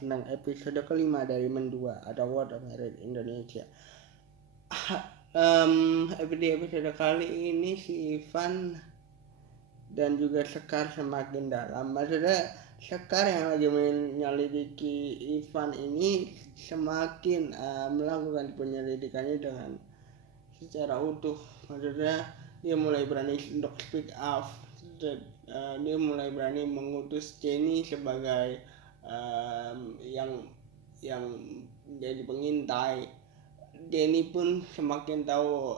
tentang episode kelima dari Mendua atau World of Merit Indonesia. Episode kali ini si Ivan dan juga Sekar semakin dalam. Maksudnya Sekar yang lagi menyelidiki Ivan ini semakin melakukan penyelidikannya dengan secara utuh. Maksudnya dia mulai berani untuk speak up. Dia mulai berani mengutus Jenny sebagai yang jadi pengintai. Jenny pun semakin tahu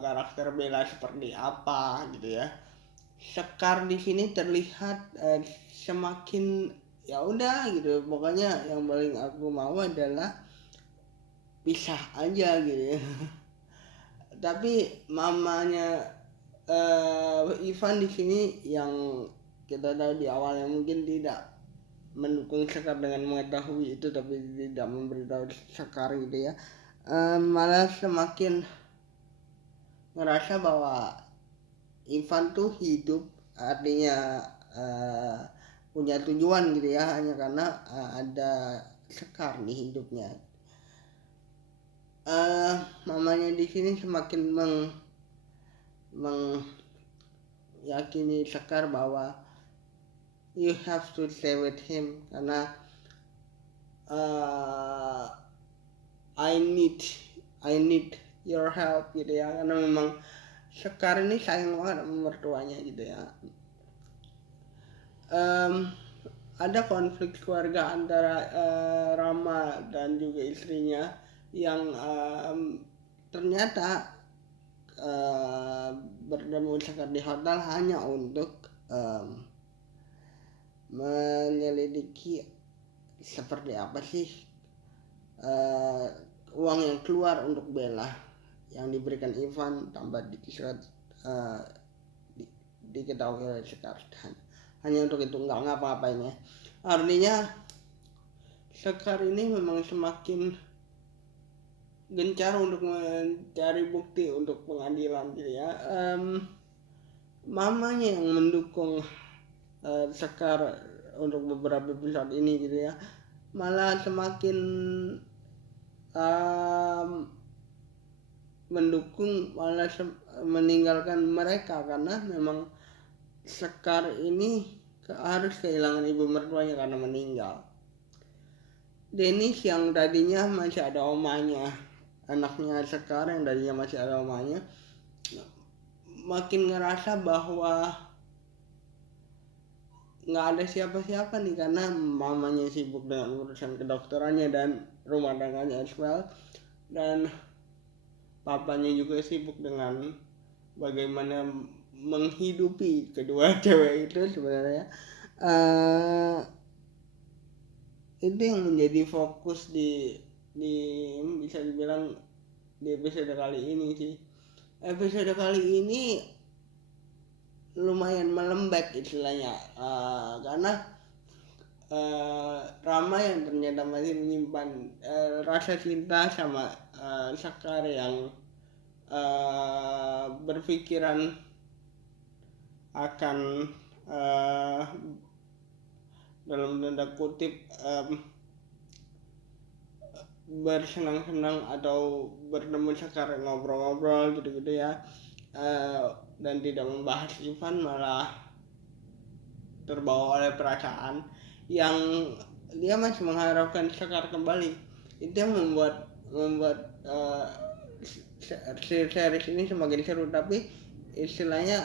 karakter Bella seperti apa gitu ya. Sekar di sini terlihat semakin ya udah gitu. Pokoknya yang paling aku mau adalah pisah aja gitu ya. Tapi mamanya Ivan di sini yang kita tahu di awalnya mungkin tidak mendukung Sekar dengan mengetahui itu, tapi tidak memberitahu Sekar gitu ya. Malah semakin ngerasa bahwa Ivan tuh hidup artinya punya tujuan gitu ya, hanya karena ada Sekar di hidupnya. Mamanya di sini semakin meyakini Sekar bahwa you have to stay with him karena I need your help gitu ya, karena memang Sekar ini sayang banget sama mertuanya gitu ya. Ada konflik keluarga antara Rama dan juga istrinya yang ternyata bertemu Sekar di hotel hanya untuk menyelidiki seperti apa sih uang yang keluar untuk Bella yang diberikan Ivan tanpa diketahui oleh Sekar, hanya untuk itu, nggak ngapa-ngapain ya. Artinya Sekar ini memang semakin gencar untuk mencari bukti untuk pengadilan gitu ya. Mamanya yang mendukung Sekar untuk beberapa episode ini gitu ya, malah semakin mendukung, malah meninggalkan mereka karena memang Sekar ini harus kehilangan ibu mertuanya karena meninggal. Dennis yang tadinya masih ada omanya, anaknya Sekar yang tadinya masih ada omanya, makin ngerasa bahwa nggak ada siapa-siapa nih karena mamanya sibuk dengan urusan kedokterannya dan rumah tangganya as well, dan papanya juga sibuk dengan bagaimana menghidupi kedua cewek itu sebenarnya. Itu yang menjadi fokus di bisa dibilang di episode kali ini sih. Episode kali ini lumayan melembek istilahnya, karena Rama yang ternyata masih menyimpan rasa cinta sama Sekar yang berpikiran akan dalam tanda kutip bersenang-senang atau bertemu Sekar ngobrol-ngobrol gitu-gitu ya, dan tidak membahas Ivan, malah terbawa oleh perasaan yang dia masih mengharapkan Sekar kembali. Itu yang membuat series ini semakin seru. Tapi istilahnya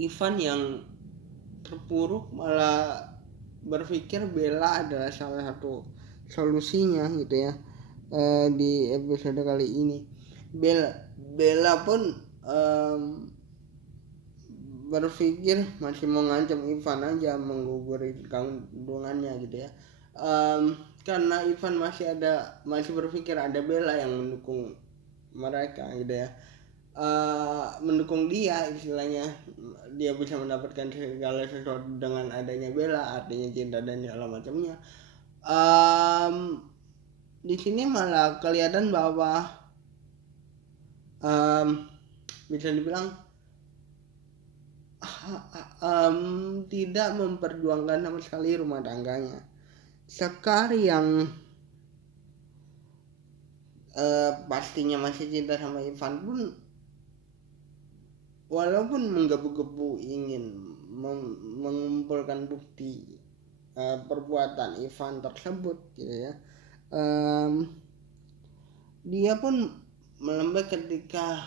Ivan yang terpuruk malah berpikir Bella adalah salah satu solusinya gitu ya. Di episode kali ini Bella pun berpikir masih mau ngancam Ivan aja mengguguri kandungannya gitu ya, karena Ivan masih berpikir ada Bella yang mendukung mereka gitu ya, mendukung dia, istilahnya dia bisa mendapatkan segala sesuatu dengan adanya Bella, artinya cinta dan segala macamnya. Di sini malah kelihatan bahwa bisa dibilang tidak memperjuangkan sama sekali rumah tangganya. Sekar yang pastinya masih cinta sama Ivan pun, walaupun menggebu-gebu ingin mengumpulkan bukti perbuatan Ivan tersebut gitu ya, dia pun melembek ketika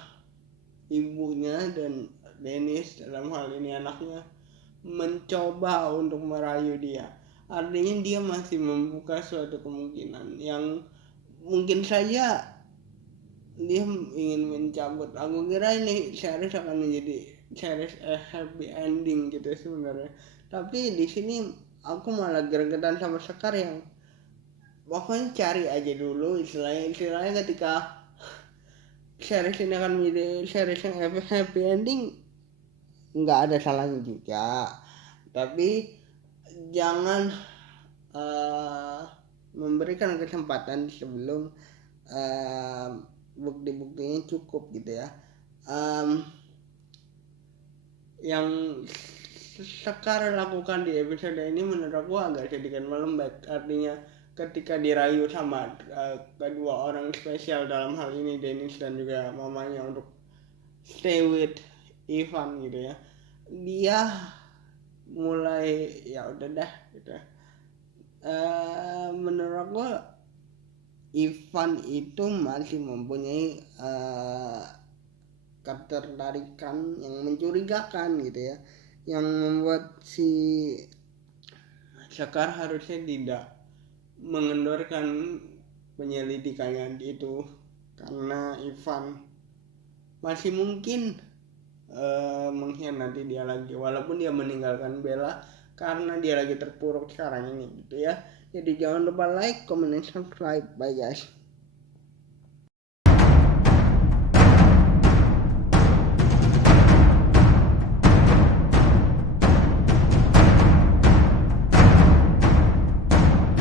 ibunya dan Dennis, dalam hal ini anaknya, mencoba untuk merayu dia. Artinya dia masih membuka suatu kemungkinan yang mungkin saja dia ingin mencabut. Aku kira ini series akan menjadi series happy ending gitu sebenarnya. Tapi di sini aku malah gregetan sama Sekar yang pokoknya cari aja dulu, istilahnya ketika series ini akan menjadi series yang happy ending, nggak ada salahnya juga, tapi jangan memberikan kesempatan sebelum bukti-buktinya cukup gitu ya. Yang Sekar lakukan di episode ini menurut aku agak sedikit melembek. Artinya ketika dirayu sama kedua orang spesial, dalam hal ini Dennis dan juga mamanya, untuk stay with Ivan gitu ya, dia mulai ya udah dah gitu. Menurut aku Ivan itu masih mempunyai ketertarikan yang mencurigakan gitu ya, yang membuat si Sekar harusnya tidak mengendorkan penyelidikannya itu, karena Ivan masih mungkin mengkhianati dia lagi, walaupun dia meninggalkan Bella karena dia lagi terpuruk sekarang ini gitu ya. Jadi jangan lupa like, comment, and subscribe. Bye guys.